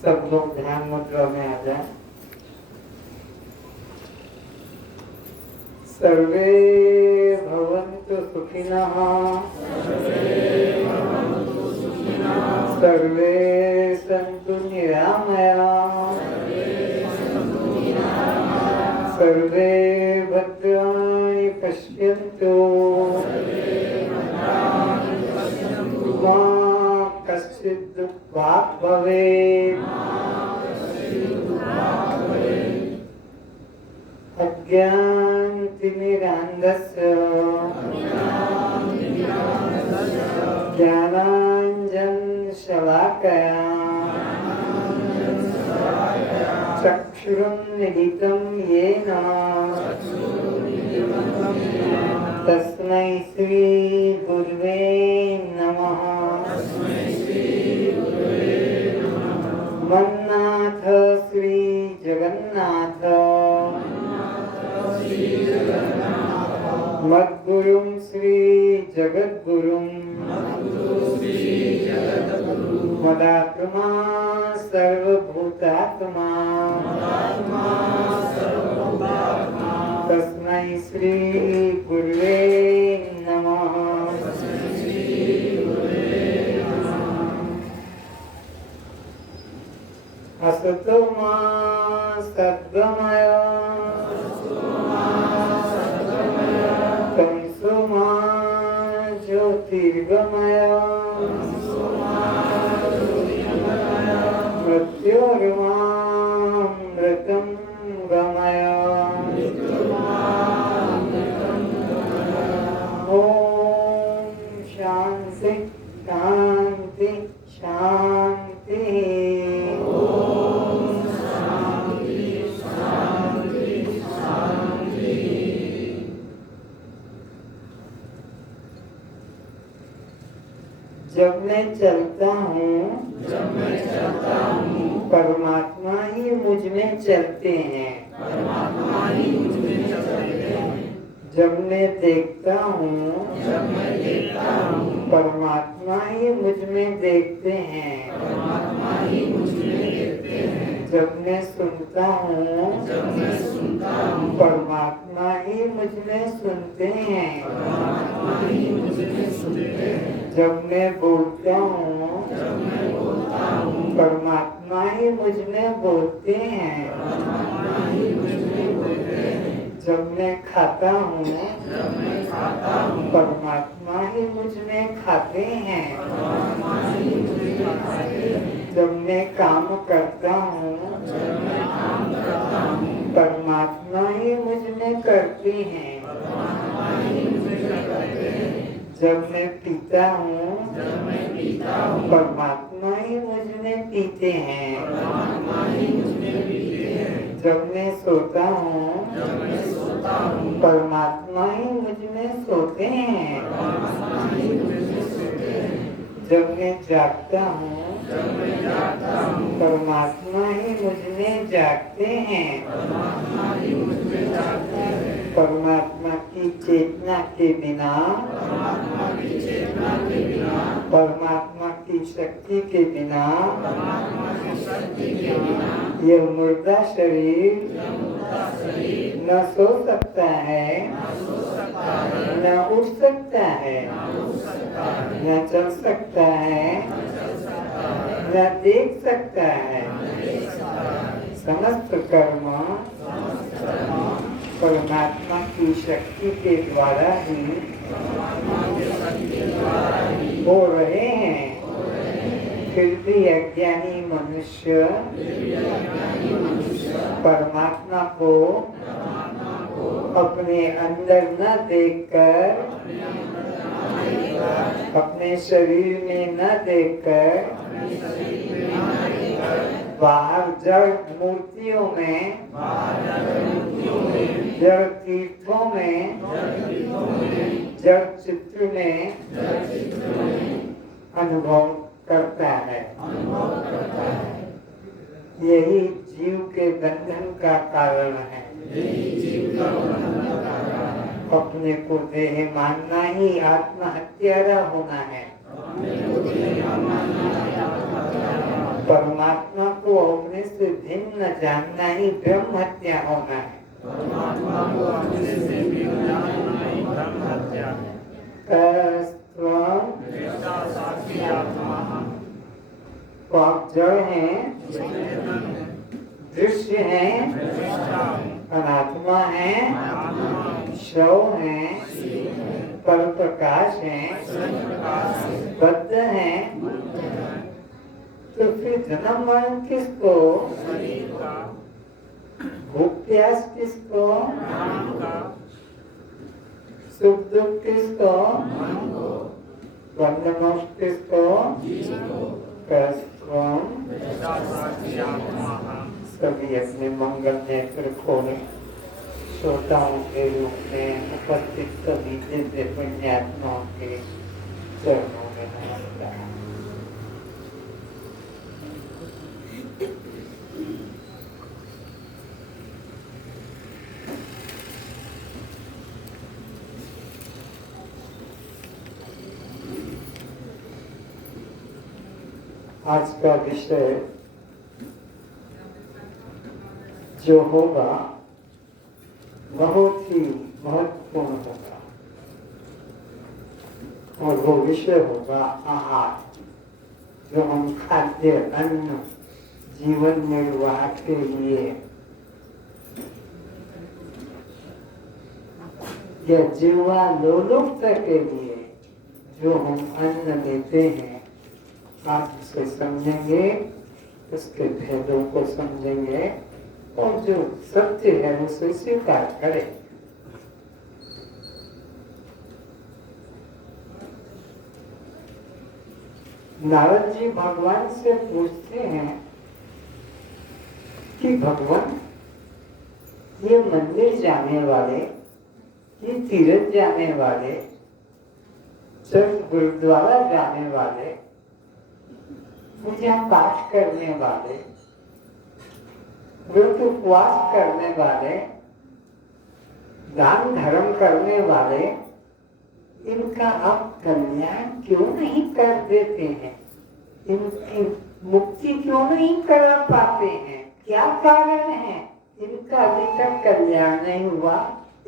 सब लोग ध्यान मुद्रा में आ जाए। सर्वे भवन्तु सुखिनः, सर्वे सन्तु निरामयाः, सर्वे भद्राणि पश्यन्तु, मा कश्चित् दुःखात् भवेत्। अज्ञानतिमिरान्धस्य ज्ञानाञ्जनशलाकया चक्षुरुन्मीलितं येन तस्मै श्री गुरुवे नमः। मन्नाथ श्री जगन्नाथ मद्गुरुं श्री जगद्गुरुं मदात्मा सर्वभूतात्मा तस्मै श्री गुरुवे नमः। असतो मा सद्गमय तमसो मा ज्योतिर्गमय मृत्योर्मामृतं गमय। ओम शांति शांति शांति। जब मैं चलता हूँ परमात्मा ही मुझ में चलते हैं। जब मैं देखता हूँ परमात्मा ही मुझ में देखते हैं। जब मैं सुनता हूँ परमात्मा ही मुझ में सुनते हैं। जब मैं बोलता हूँ परमात्मा ही मुझ में बोलते हैं। जब मैं खाता हूँ परमात्मा ही मुझ में खाते हैं। जब मैं काम करता हूँ परमात्मा ही मुझ में करते हैं। जब मैं पीता हूँ परमात्मा ही मुझ में पीते हैं। जब मैं सोता हूँ परमात्मा ही मुझ में सोते हैं। जब मैं जागता हूँ परमात्मा ही मुझ में जागते हैं। परमात्मा की चेतना के बिना परमात्मा की शक्ति के बिना यह मुर्दा शरीर न सो सकता है, न उठ सकता है, न चल सकता है, न देख सकता है। समस्त कर्म परमात्मा की शक्ति के द्वारा ही हो रहे हैं। फिर भी अज्ञानी मनुष्य परमात्मा को अपने अंदर न देखकर, अपने शरीर में न देखकर बाहर जड़ मूर्तियों में, जड़ तीर्थों में, जड़ चित्र में अनुभव करता है। यही जीव के बंधन का कारण है। अपने को देह मानना ही आत्महत्यारा होना है। परमात्मा को अन्न जानना ही ब्रह्म हत्या होना है। परमात्मा को अपने से भिन्न जानना ही ब्रह्म हत्या है। परस्त्वम दृष्टा साक्षी आत्मा तो आप जड़ हैं, चेतन है, दृश्य हैं, दृष्टा है, अनात्मा हैं, आत्मा है, शव हैं, पर प्रकाश हैं, प्रकाश है, बद्ध हैं। तो फिर जन्म मरण किसको, शरीर का, भूख प्यास किसको, प्राण का, सुख दुख किसको, मन को, बंध मोक्ष किसको, जीव को, परस्त्वम दृष्टा साक्षी आत्मा सभी अपने मंगल नेत्र खोले। श्रोताओं के रूप में उपस्थित सभी दिव्य पुण्यात्माओं के चरणों में नमस्कार। आज का विषय जो होगा बहुत ही महत्वपूर्ण होगा और वो विषय होगा आहार, जो हम खाद्य अन्न जीवन निर्वाह के लिए या जीवा लोलुपता के लिए जो हम अन्न लेते हैं, आप उसे समझेंगे, उसके भेदों को समझेंगे और जो सत्य है उसे स्वीकार करें। नारद जी भगवान से पूछते हैं कि भगवान, ये मंदिर जाने वाले, ये तीर्थ जाने वाले, चर्च गुरुद्वारा जाने वाले, पूजा पाठ करने वाले, व्रत उपवास करने वाले, दान धर्म करने वाले, इनका आप कल्याण क्यों नहीं कर देते हैं? इनकी मुक्ति क्यों नहीं करा पाते हैं? क्या कारण है? इनका अभी तक कल्याण नहीं हुआ,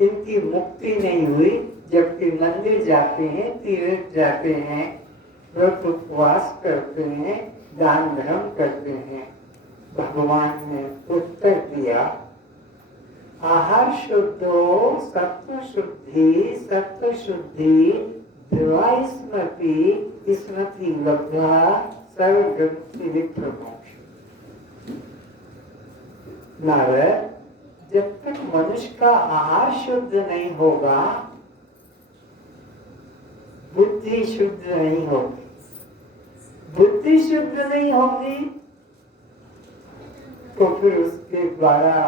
इनकी मुक्ति नहीं हुई, जबकि मंदिर जाते हैं, तीर्थ जाते हैं, व्रत उपवास करते हैं, दान धर्म करते हैं। भगवान ने उत्तर दिया, आहार शुद्धो सत्व शुद्धि, सत्व शुद्धि ध्रुवा स्मृति, स्मृति लब्धा सर्वगति विप्रमोक्ष। नारद, जब तक मनुष्य का आहार शुद्ध नहीं होगा, बुद्धि शुद्ध नहीं होगी, बुद्धि शुद्ध नहीं होगी तो फिर उसके द्वारा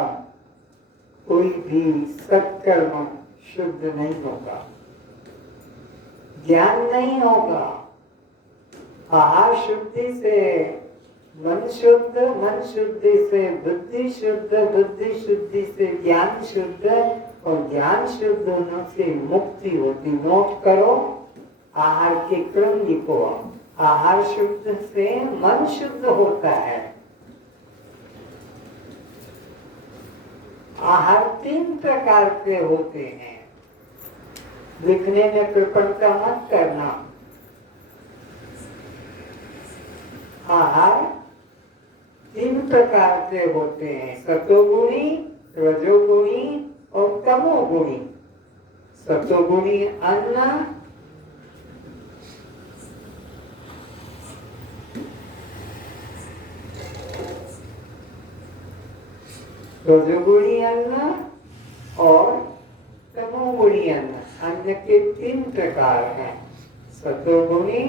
कोई भी सत्कर्म शुद्ध नहीं होगा, ज्ञान नहीं होगा। आहार शुद्धि से मन शुद्ध, मन शुद्धि से बुद्धि शुद्ध, बुद्धि शुद्धि से ज्ञान शुद्ध और ज्ञान शुद्ध होने से मुक्ति होती। नोट करो, आहार के क्रम लिखो। आहार शुद्ध से मन शुद्ध होता है। आहार 3 प्रकार के होते हैं। लिखने में कृपणता मत करना। आहार 3 प्रकार के होते हैं, सतोगुणी, रजोगुणी और तमोगुणी। सतोगुणी अन्न, रजोगुणी अन्न और तमोगुणी अन्न। अन्न के 3 प्रकार हैं, सतोगुणी,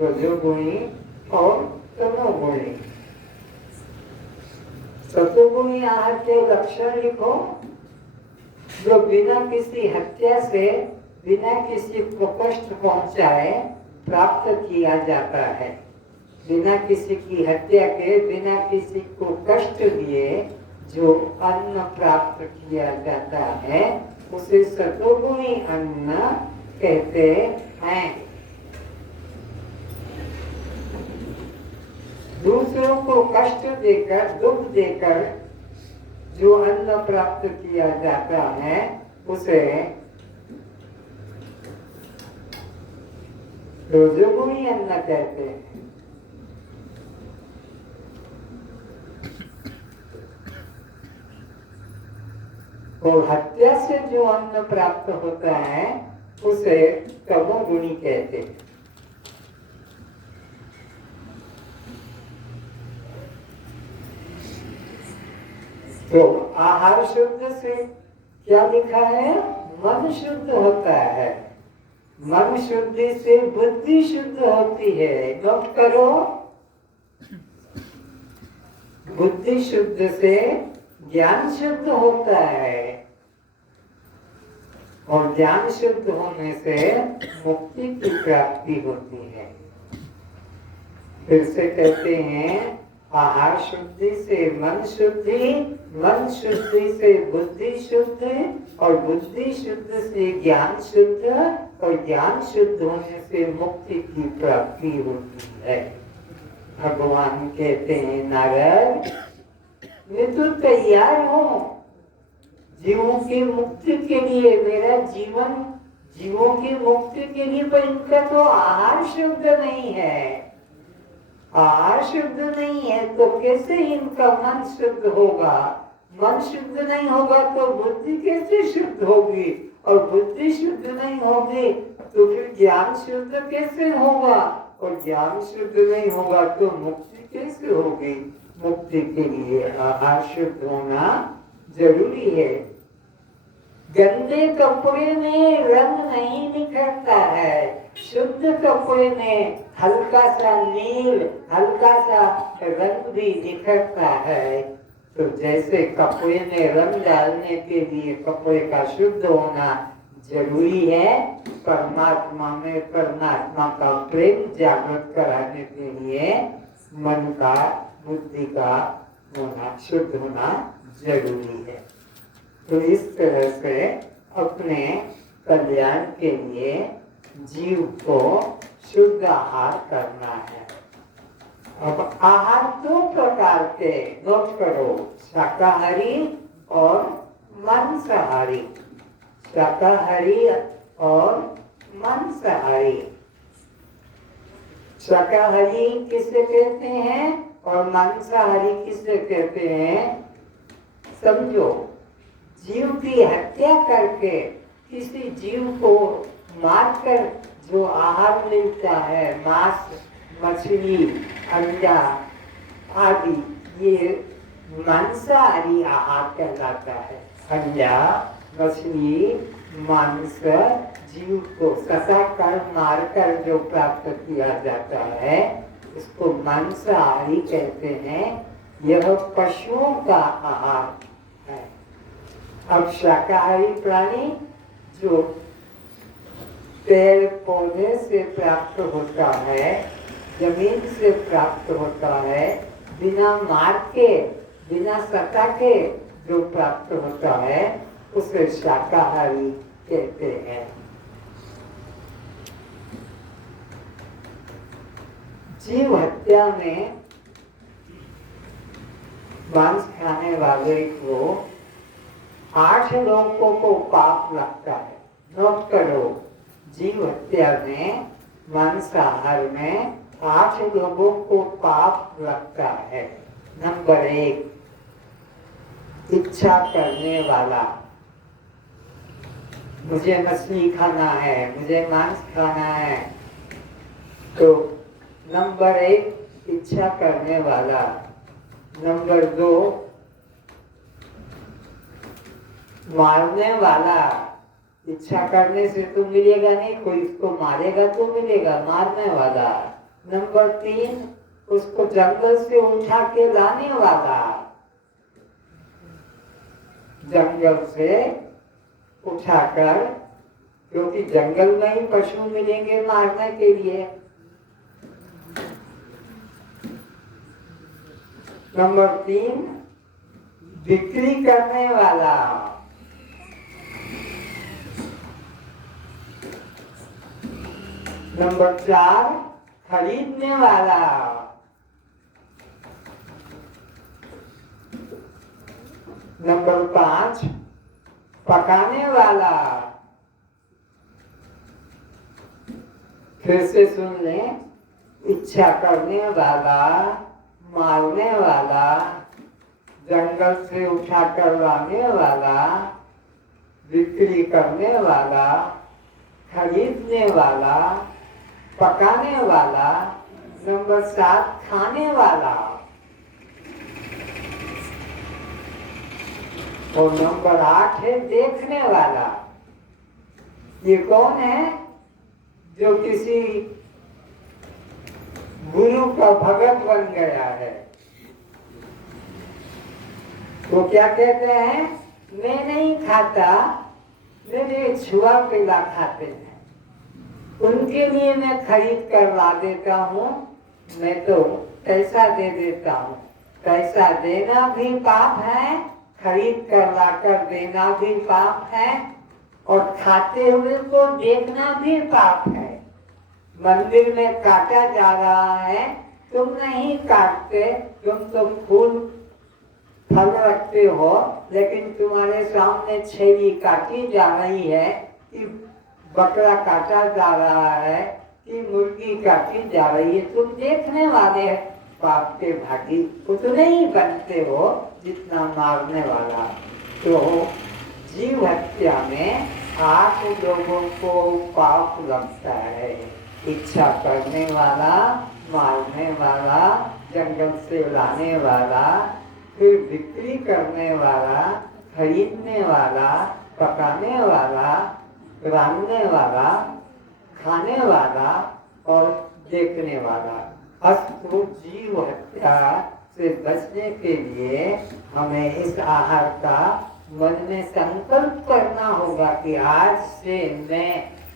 रजोगुणी और तमोगुणी। सतोगुणी आहार के लक्षण लिखो। जो बिना किसी हत्या से, बिना किसी को कष्ट पहुंचाए प्राप्त किया जाता है। बिना किसी की हत्या के, बिना किसी को कष्ट दिए जो अन्न प्राप्त किया जाता है, उसे सतोगुणी अन्न कहते हैं। दूसरों को कष्ट देकर, दुख देकर जो अन्न प्राप्त किया जाता है उसे रजोगुणी अन्न कहते हैं। और हत्या से जो अन्न प्राप्त होता है उसे तमोगुणी कहते हैं। तो आहार शुद्ध से क्या लिखा है? मन शुद्ध होता है। मन शुद्धि से बुद्धि शुद्ध होती है। नोट करो, बुद्धि शुद्ध से ज्ञान शुद्ध होता है और ज्ञान शुद्ध होने से मुक्ति की प्राप्ति होती है। फिर से कहते हैं, आहार शुद्धि से मन शुद्धि, मन शुद्धि से बुद्धि शुद्ध और बुद्धि शुद्ध से ज्ञान शुद्ध और ज्ञान शुद्ध होने से मुक्ति की प्राप्ति होती है। भगवान कहते हैं, नारद मैं तो तैयार हूँ जीवों की मुक्ति के लिए। मेरा जीवन जीवों की मुक्ति के लिए, पर इनका तो आहार शुद्ध नहीं है। आहार शुद्ध नहीं है तो कैसे इनका मन शुद्ध होगा? मन शुद्ध नहीं होगा तो बुद्धि कैसे शुद्ध होगी? और बुद्धि शुद्ध नहीं होगी तो फिर ज्ञान शुद्ध कैसे होगा? और ज्ञान शुद्ध नहीं होगा तो मुक्ति कैसे होगी? मुक्ति के लिए आहार शुद्ध होना जरूरी है। गंदे कपड़े में रंग नहीं निखरता है, शुद्ध कपड़े में हल्का सा नील, हल्का सा रंग भी निखरता है। तो जैसे कपड़े में रंग डालने के लिए कपड़े का शुद्ध होना जरूरी है, परमात्मा में परमात्मा का प्रेम जागृत कराने के लिए मन का, बुद्धि का होना, शुद्ध होना जरूरी है। तो इस तरह से अपने कल्याण के लिए जीव को शुद्ध आहार करना है। अब आहार दो प्रकार के, नोट करो, शाकाहारी और मांसाहारी। शाकाहारी और मांसाहारी। शाकाहारी किसे कहते हैं और मांसाहारी किसे कहते हैं? समझो, जीव की हत्या करके किसी जीव को मारकर जो आहार मिलता है, मांस, मछली, अंडा आदि, ये मांसाहारी आहार कहलाता है। अंडा, मछली, मांस जीव को सताकर मारकर जो प्राप्त किया जाता है इसको मांसाहारी कहते हैं। यह पशुओं का आहार है। अब शाकाहारी प्राणी जो पेड़ पौधे से प्राप्त होता है, जमीन से प्राप्त होता है, बिना मार के, बिना सता के जो प्राप्त होता है उसे शाकाहारी कहते हैं। जीव हत्या में मांस खाने वाले को 8 लोगों को पाप लगता है। नोट करो, जीव हत्या में, मांसाहार में 8 लोगों को पाप लगता है। नंबर 1, इच्छा करने वाला, मुझे मछली खाना है, मुझे मांस खाना है, तो नंबर 1 इच्छा करने वाला। नंबर 2 मारने वाला। इच्छा करने से तो मिलेगा नहीं, कोई उसको मारेगा तो मिलेगा, मारने वाला। नंबर 3 उसको जंगल से उठा के लाने वाला, जंगल से उठाकर, क्योंकि जंगल में ही पशु मिलेंगे मारने के लिए। नंबर 3 बिक्री करने वाला। नंबर 4 खरीदने वाला। नंबर 5, पकाने वाला। फिर से सुन लें, इच्छा करने वाला, मारने वाला, जंगल से उठा कर लाने वाला, बिक्री करने वाला, खरीदने वाला, पकाने वाला। नंबर 7, खाने वाला। और नंबर 8 है देखने वाला। ये कौन है? जो किसी गुरु का भगत बन गया है। वो क्या कहते हैं? मैं नहीं खाता, मेरे छुआ पिला खाते हैं, उनके लिए मैं खरीद कर ला देता हूँ, मैं तो पैसा दे देता हूँ। पैसा देना भी पाप है, खरीद कर लाकर देना भी पाप है, और खाते हुए को देखना भी पाप है। मंदिर में काटा जा रहा है, तुम नहीं काटते, तुम तो फूल फल रखते हो, लेकिन तुम्हारे सामने छेली काटी जा रही है, कि बकरा काटा जा रहा है, कि मुर्गी काटी जा रही है, तुम देखने वाले पाप के भागी उतने ही बनते हो जितना मारने वाला। तो जीव हत्या में 8 लोगों को पाप लगता है। इच्छा करने वाला, मारने वाला, जंगल से लाने वाला, फिर बिक्री करने वाला, खरीदने वाला, पकाने वाला, रांधने वाला, खाने वाला और देखने वाला। अस्तु जीव हत्या से बचने के लिए हमें इस आहार का मन में संकल्प करना होगा कि आज से मैं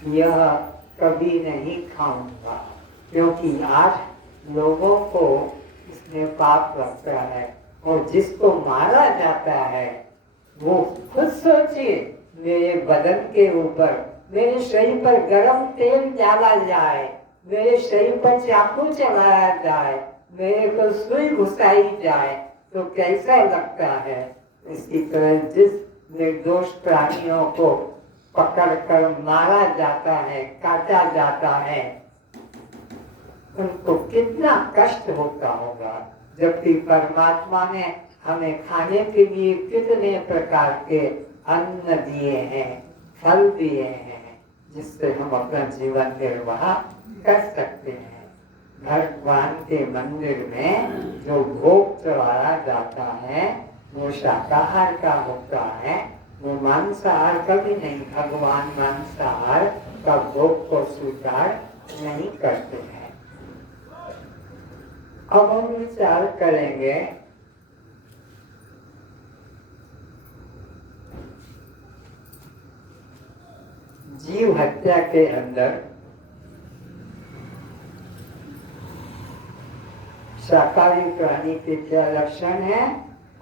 यह कभी नहीं खाऊंगा, क्योंकि 8 लोगों को इसमें पाप लगता है। और जिसको मारा जाता है वो खुद सोचिए, मेरे बदन के ऊपर, मेरे शरीर पर गरम तेल डाला जाए, मेरे शरीर पर चाकू चलाया जाए, मेरे को सुई घुसाई जाए तो कैसा लगता है। इसी तरह जिस निर्दोष प्राणियों को पकड़कर मारा जाता है, काटा जाता है, उनको कितना कष्ट होता होगा। जबकि परमात्मा ने हमें खाने के लिए कितने प्रकार के अन्न दिए हैं, फल दिए हैं, जिससे हम अपना जीवन निर्वाह कर सकते हैं। भगवान के मंदिर में जो भोग चढ़ाया जाता है वो शाकाहार का होता है, वो मांसाहार कभी नहीं। भगवान मांसाहार का भोग को स्वीकार नहीं करते हैं। अब हम विचार करेंगे जीव हत्या के अंदर शाकाहारी प्राणी के क्या लक्षण है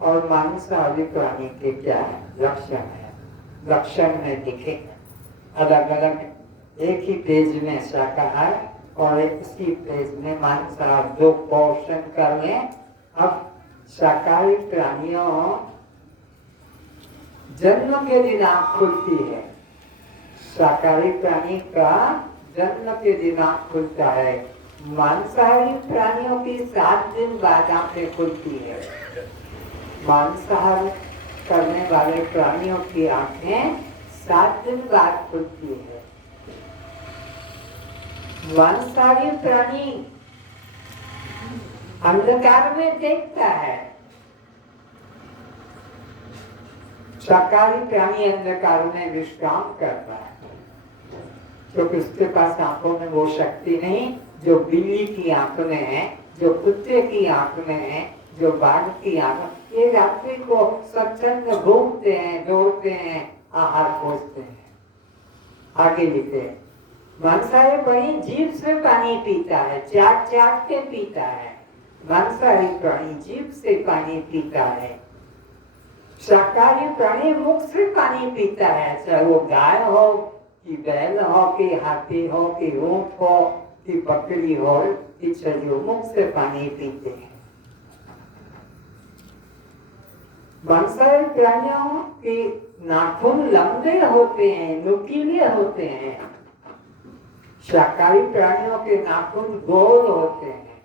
और मांसाहारी प्राणी के क्या लक्षण है। लक्षण में दिखे अलग अलग, एक ही पेज में शाकाहार और इसी पेज में मांसाहार, 2 पोर्शन कर लें। अब शाकाहारी प्राणियों जन्म के दिन आँख खुलती है, शाकाहारी प्राणी का जन्म के दिन आँख खुलता है। मांसाहारी प्राणियों की 7 दिन बाद आँखें खुलती है। मांसाहार करने वाले प्राणियों की आँखें 7 दिन बाद खुलती है। मांसाहारी प्राणी अंधकार में देखता है, शाकाहारी प्राणी अंधकार में विश्राम करता है, क्योंकि उसके पास आंखों में वो शक्ति नहीं जो बिल्ली की आंख में है, जो कुत्ते की आंख में है, जो बाघ की आंख। ये रात्रि को सत्संग में घूमते हैं, दौड़ते हैं, आहार खोजते हैं। आगे लिखे, मांसाहारी प्राणी जीभ से पानी पीता है, चाट चाट के पीता है। मांसाहारी प्राणी जीभ से पानी पीता है। शाकाहारी प्राणी मुख से पानी पीता है, चाहे वो गाय हो कि बैल हो कि हाथी हो कि ऊंट हो कि बकरी हो कि छजू, मुख से पानी पीते हैं। मांसाहारी प्राणियों के नाखून लंबे होते हैं, नुकीले होते हैं। शाकाहारी प्राणियों के नाखून गोल होते हैं।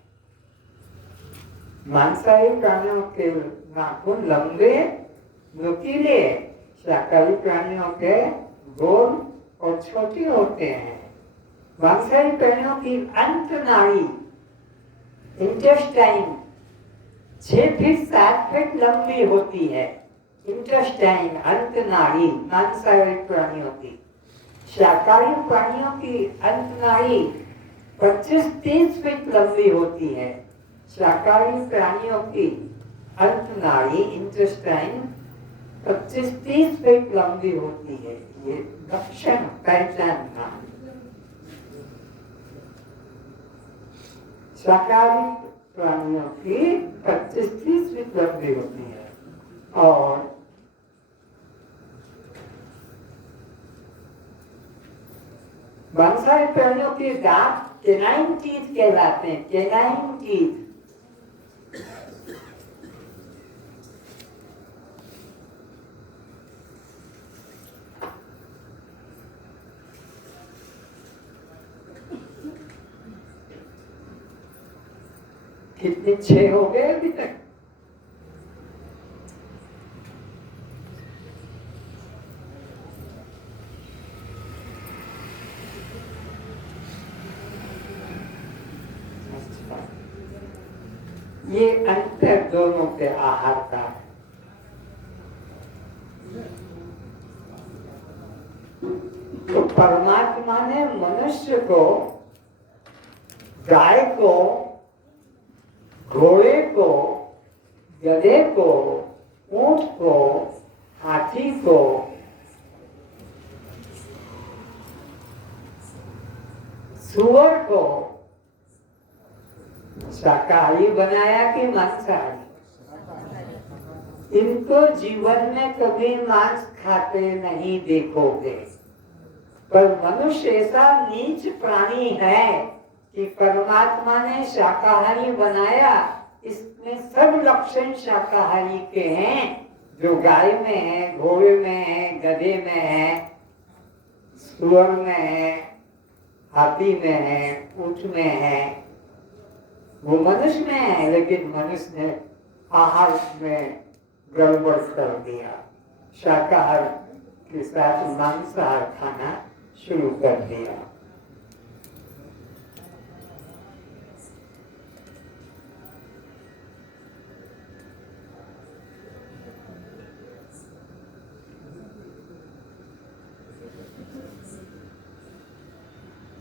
मांसाहारी प्राणियों के नाखून लंबे नुकीले, शाकाहारी प्राणियों के गोल और छोटे होते हैं। मांसाहारी प्राणियों की अंत नाड़ी इंटेस्टाइन 6 फीट 7 फीट लंबी होती है। इंटेस्टाइन अंत नाड़ी मांसाहारी प्राणियों की। शाकाहारी प्राणियों की अंत नाड़ी 25-30 फीट लंबी होती है। शाकाहारी प्राणियों की अंत नाड़ी इंटेस्टाइन 25-30 फीट लंबी होती है। ये लक्षण पहचानना। शाकाहारी प्राणियों की 25-30 फीट लंबी होती है और मांसाहारी प्राणियों के दांत कैनाइन टीथ कहलाते हैं। कैनाइन टीथ कितने 6 हो गए अभी तक? ये अंतर दोनों के आहार का है। तो परमात्मा ने मनुष्य को, गाय को, घोड़े को, गधे को, ऊंट को, हाथी को, सुअर को शाकाहारी बनाया कि मांसाहारी? इनको जीवन में कभी मांस खाते नहीं देखोगे। पर मनुष्य ऐसा नीच प्राणी है कि परमात्मा ने शाकाहारी बनाया। इसमें सब लक्षण शाकाहारी के हैं, जो गाय में है, घोड़े में है, गधे में है, सुअर में है, हाथी में है, ऊंट में है, वो मनुष्य में है। लेकिन मनुष्य ने आहार में गड़बड़ कर दिया, शाकाहार के साथ मांसाहार खाना शुरू कर दिया।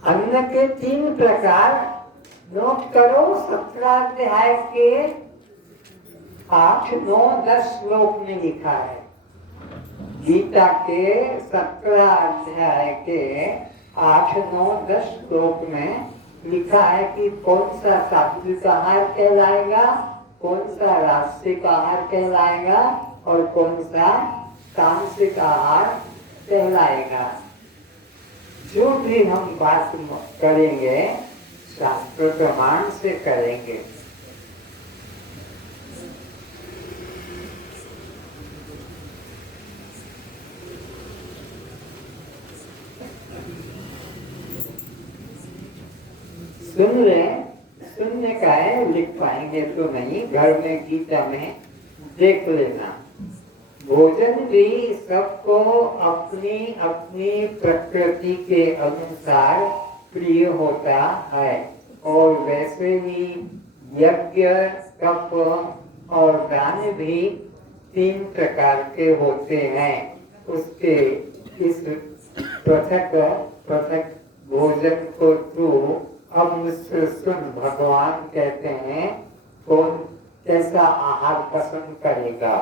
अन्न के 3 प्रकार नोट करो। 17 अध्याय के 8, 9, 10 श्लोक में लिखा है। गीता के 17 अध्याय के 8, 9, 10 श्लोक में लिखा है कि कौन सा सात्विक आहार कहलाएगा, कौन सा राजसिक आहार कहलाएगा और कौन सा तामसिक आहार कहलाएगा। जो भी हम बात करेंगे शास्त्र प्रमाण से करेंगे। सुनने का है, लिख पाएंगे तो नहीं, घर में गीता में देख लेना। भोजन भी सबको अपनी अपनी प्रकृति के अनुसार प्रिय होता है और वैसे ही यज्ञ, तप और दान भी 3 प्रकार के होते हैं। उसके इस पृथक पृथक भोजन को तू अब मुझसे सुन, भगवान कहते हैं कौन कैसा आहार पसंद करेगा।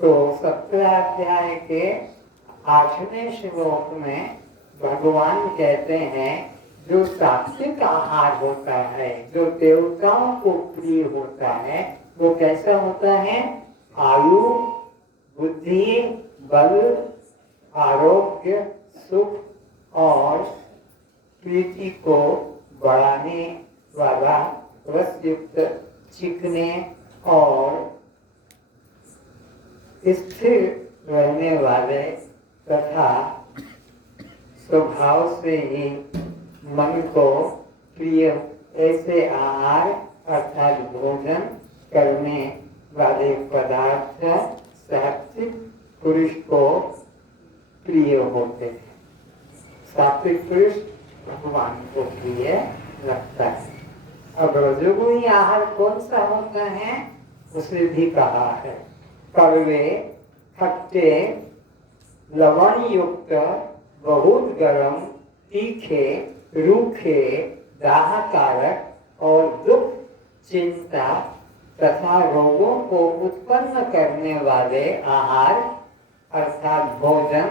तो 17 अध्याय के 8वें श्लोक में भगवान कहते हैं जो सात्विक आहार होता है, जो देवताओं को प्रिय होता है, वो कैसा होता है? आयु, बुद्धि, बल, आरोग्य, सुख और प्रीति को बढ़ाने वाला, रसयुक्त, चिकने और स्थिर रहने वाले तथा स्वभाव से ही मन को प्रिय ऐसे आहार अर्थात भोजन करने वाले पदार्थ सात्विक पुरुष को प्रिय होते हैं। सात्विक पुरुष भगवान को प्रिय लगता है। अब रजोगुणी आहार कौन सा होता है उसे भी कहा है। कड़वे, खट्टे, लवण युक्त, बहुत गर्म, तीखे, रूखे, दाहकारक और दुख, चिंता तथा रोगों को उत्पन्न करने वाले आहार अर्थात भोजन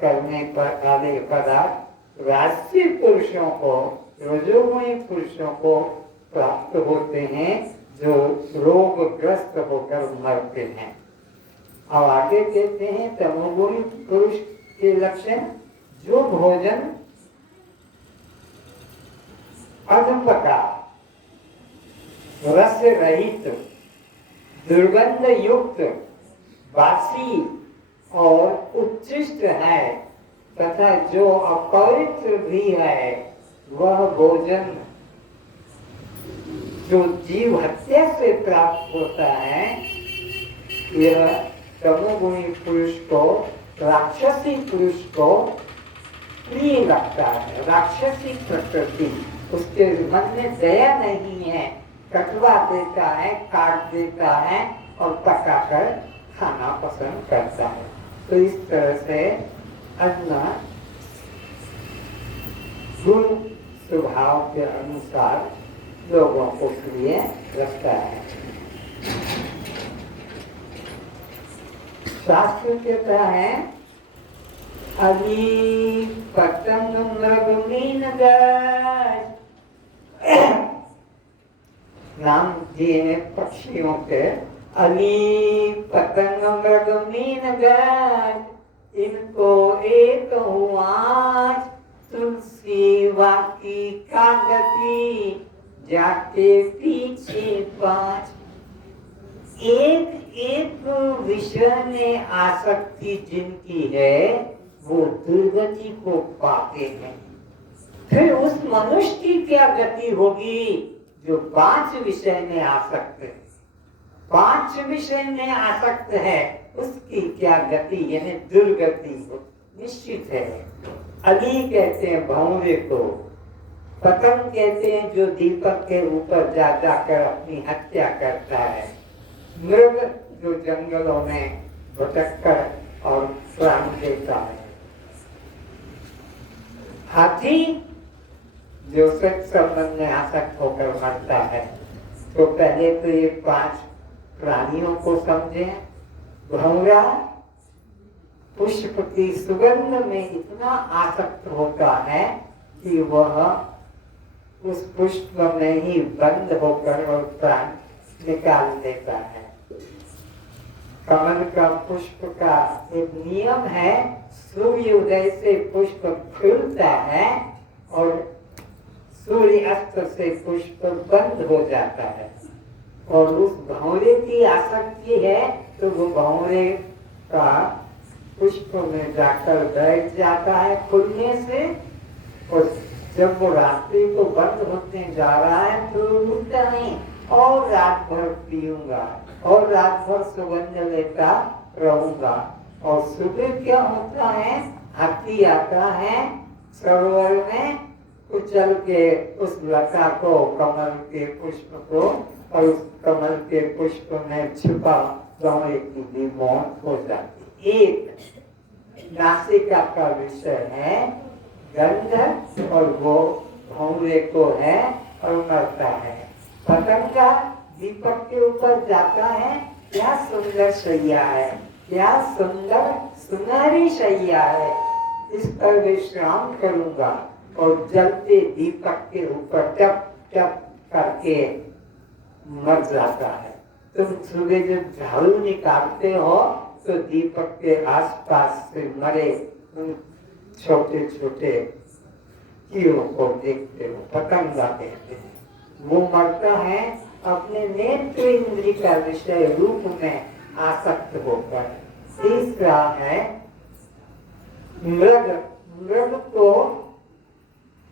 करने पर वाले पदार्थ राजसी पुरुषों को, रजोगुणी पुरुषों को प्राप्त होते हैं जो रोगग्रस्त होकर मरते हैं। अब आगे कहते हैं तमोगुणी पुरुष के लक्षण। जो भोजन अधपका, रस रहित, दुर्गंध युक्त, बासी और उच्छिष्ट है तथा जो अपवित्र भी है वह भोजन जो जीव हत्या से प्राप्त होता है, यह तमोगुणी पुरुष को, राक्षसी पुरुष को प्रिय लगता है। राक्षसी प्रकृति, उसके मन में दया नहीं है, कटवा देता है, काट देता है और पकाकर खाना पसंद करता है। तो इस तरह से अन्न गुण स्वभाव के अनुसार लोगों को प्रिय लगता है। शास्त्र कहता है अली पतंग मृगमीन नाम दिए पक्षियों के। अली पतंग मृगमीन इनको एक हुआ तुलसी वाकी का गति जाके पीछे पांच। एक एक विषय में आसक्ति जिनकी है वो दुर्गति को पाते हैं। फिर उस मनुष्य की क्या गति होगी जो 5 विषय में आसक्त है। 5 विषय में आसक्त है, उसकी क्या गति यानी दुर्गति हो निश्चित है। अली कहते हैं भंवरे को, पतंग कहते हैं जो दीपक के ऊपर जा जाकर अपनी हत्या करता है, मृग जो जंगलों में भटककर और प्राण देता है, हाथी जो सेक्स संबंध में आसक्त होकर मरता है। तो पहले तो ये 5 प्राणियों को समझे। भंवरा पुष्प की सुगंध में इतना आसक्त होता है कि वह उस पुष्प में ही बंद होकर और प्राण निकाल देता है। कमल का पुष्प का एक नियम है, सूर्य उदय से पुष्प खिलता है और सूर्य अस्त से पुष्प बंद हो जाता है। और उस भंवरे की आसक्ति है तो वो भंवरे का पुष्प में जाकर बैठ जाता है खुलने से, और जब वो रात्रि को बंद होने जा रहा है तो उठता नहीं और रात भर पीऊंगा और रात भर सुगंध लेता रहूंगा। और सुबह क्या होता है, हाथी आता है सरोवर में, उछल के उस लता को, कमल के पुष्प को, और उस कमल के पुष्प में छुपा भंवरे की भी मौत हो जाती। एक नासिका का विषय है गंध और वो भंवरे को है और मरता है। पतंगा दीपक के ऊपर जाता है, क्या सुंदर शैया है, क्या सुंदर सुनहरी शैया है, इस पर विश्राम करूंगा, और जलते दीपक के ऊपर टप टप करके मर जाता है। तुम सुबह जब झाड़ू निकालते हो तो दीपक के आसपास से मरे छोटे छोटे कीड़ों को देखते हो, पतंगा कहते हैं। वो मरता है अपने नेत्र इंद्रिय का विषय रूप में आसक्त होकर, तीसरा है मृग। मृग को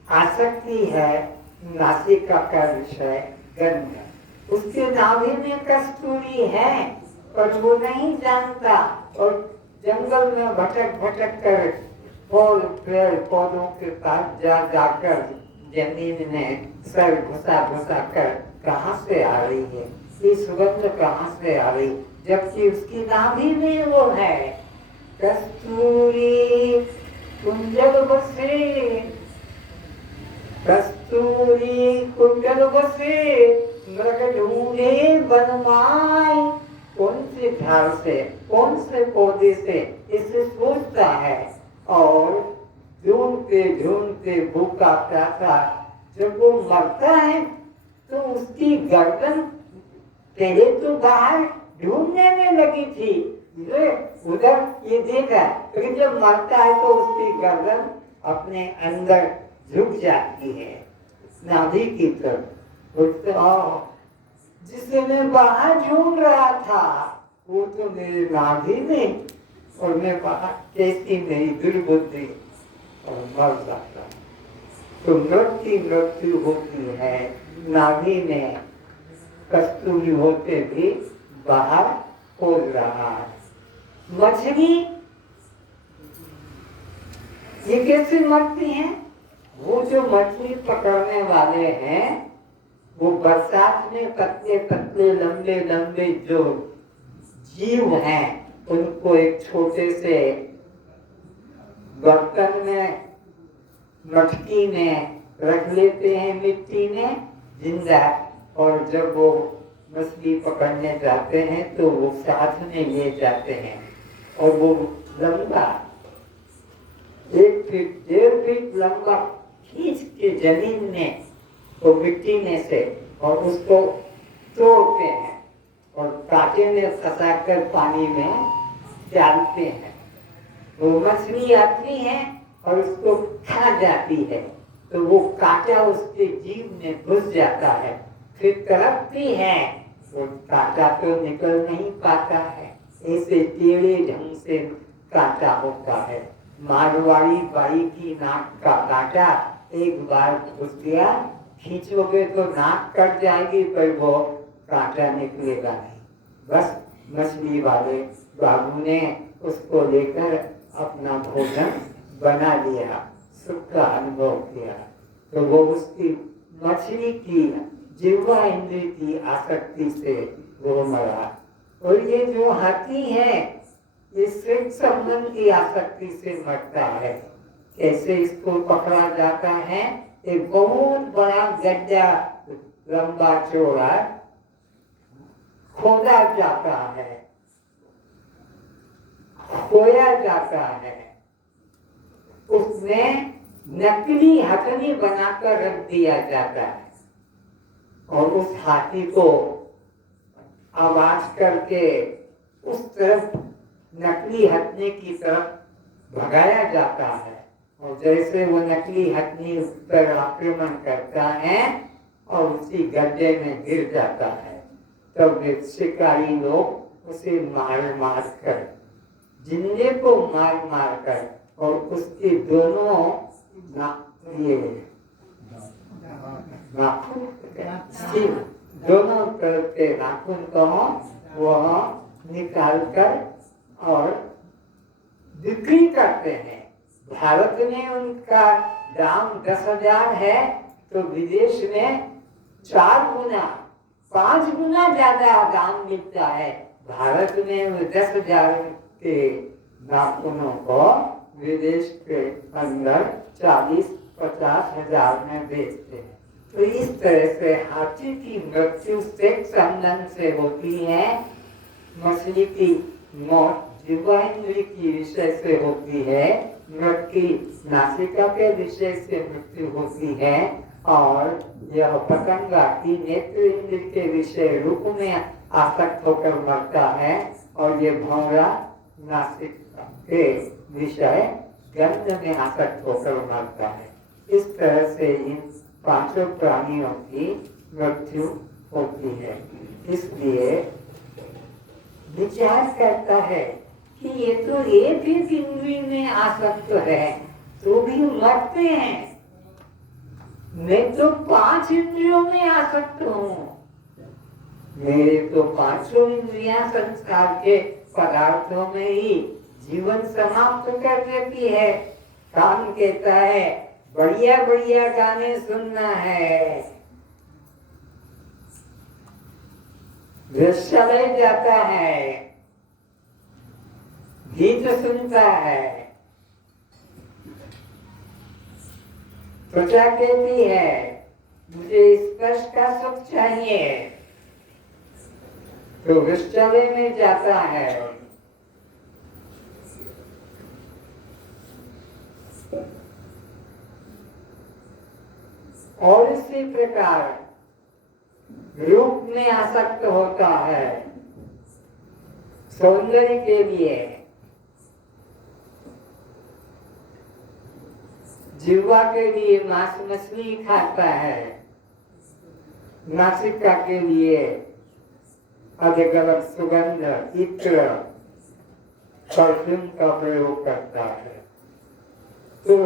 आसक्ति है नासिका का विषय गंध। उसके नाभि में कस्तूरी है पर वो नहीं जानता, और जंगल में भटक भटक कर फल पेड़ पौधों के पास जाकर जमीन में सर घुसा घुसा कर कहाँ से आ रही है ये सुगंध, कहाँ से आ रही, जबकि उसकी नाभि में वो है कस्तूरी कुंजल बसे, कस्तूरी कुंजल बसे मृग ढूंढे बनमाई। कौन से झाड़ से, कौन से पौधे से, इसे सोचता है और ढूंढते ढूंढते भूखा प्यासा जब वो मरता है तो उसकी गर्दन पहले तो बाहर ढूंढने में लगी थी, उधर ये देखा, लेकिन जब मरता है तो उसकी गर्दन अपने अंदर झुक जाती है नाभि की तरफ। जिसे मैं बाहर ढूंढ रहा था वो तो मेरे नाभि में, और मैं बाहर कैसी मेरी दुर्बुद्धि, और मर जाता। तो मृत की मृत्यु होती है नाभि में कस्तूरी होते भी बाहर खोज रहा है। मछली ये कैसे मरती हैं? वो जो मछली पकड़ने वाले हैं वो बरसात में पतले पतले लंबे लंबे जो जीव हैं उनको एक छोटे से बर्तन में मटकी में रख लेते हैं मिट्टी में जिंदा, और जब वो मछली पकड़ने जाते हैं तो वो साथ में ले जाते हैं, और वो लंबा 1 फीट 1.5 फीट लंबा खींच के जमीन में वो मिट्टी में से और उसको तोड़ते हैं और कांटे में फंसा कर पानी में डालते हैं। वो मछली आती है और उसको खा जाती है तो वो कांटा उसके जीभ में घुस जाता है, फिर तड़पती है, वो कांटा तो निकल नहीं पाता है, ऐसे टेढ़े ढंग से कांटा होता है। मारवाड़ी बाई की नाक का कांटा एक बार घुस गया, खींचोगे तो नाक कट जाएगी पर वो कांटा निकलेगा नहीं। बस मछली वाले बाबू ने उसको लेकर अपना भोजन बना लिया, सुख का अनुभव किया, तो वो उसकी मछली की जिह्वा इंद्रिय की आसक्ति से वो मरा। और ये जो हाथी है ये सेक्स संबंध की आसक्ति से मरता है। कैसे इसको पकड़ा जाता है? एक बहुत बड़ा गड्ढा लंबा चौड़ा खोदा जाता है, खोया जाता है, उसमें नकली हथनी बनाकर रख दिया जाता है और उस हाथी को आवाज करके उस तरफ नकली हथनी की तरफ भगाया जाता है। और जैसे वो नकली हथनी उस पर आक्रमण करता है और उसी गड्ढे में गिर जाता है, तब वे शिकारी लोग उसे मार मार कर, जिंदे को मार मार कर और उसके दोनों नाखून दोनों तरफ के नाखून को वह निकाल कर और बिक्री करते हैं। भारत में उनका दाम 10,000 है तो विदेश में 4 गुना 5 गुना ज्यादा दाम मिलता है। भारत में 10,000 के नाखूनों को विदेश के अंदर 40-50 हजार में बेचते हैं। तो इस तरह से हाथी की मृत्यु सेक्स संबंध से होती है, मछली की मौत जिह्वा इंद्रिय की विषय से होती है, मृत की नासिका के विषय से मृत्यु होती है, और यह पतंगा की नेत्र इंद्रिय के विषय रूप में आसक्त होकर मरता है, और ये भौरा नासिका के विषय गंध में आसक्त होकर मरता है। इस तरह से इन 5 प्राणियों की मृत्यु होती है। इसलिए विचार करता है कि ये तो एक इंद्रिय में आसक्त है तो भी मरते हैं, मैं तो 5 इंद्रियों में आसक्त हूँ, मेरे तो 5 इंद्रियां संसार के पदार्थों में ही जीवन समाप्त कर देती है। कान कहता है बढ़िया बढ़िया गाने सुनना है, वेश्यालय जाता है, गीत सुनता है, त्वचा कहती है मुझे स्पर्श का सुख चाहिए तो वेश्यालय में जाता है। और इसी प्रकार रूप में आसक्त होता है, सौंदर्य के लिए, जीवा के लिए मांस मछली खाता है, नासिका के लिए अधिक अलग सुगंध, इत्र, परफ्यूम का प्रयोग करता है। तो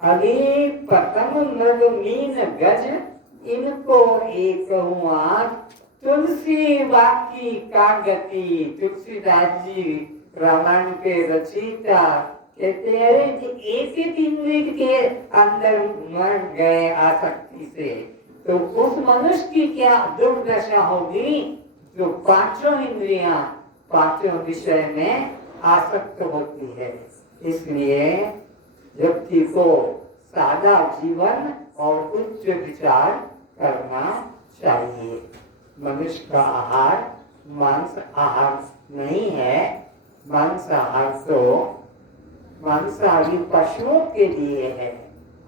अली पतंग मृग मीन गज इनको एक हुआ तुलसी बाकी कागती। तुलसीदास जी रामायण के रचयिता कहते हैं कि एक इंद्रिय के अंदर मर गए आसक्ति से तो उस मनुष्य की क्या दुर्दशा होगी जो 5 इंद्रियां 5 विषय में आसक्त होती है। इसलिए व्यक्ति को सादा जीवन और उच्च विचार करना चाहिए। मनुष्य का आहार मांस आहार नहीं है, मांसाहार तो मांसाहारी पशुओं के लिए है।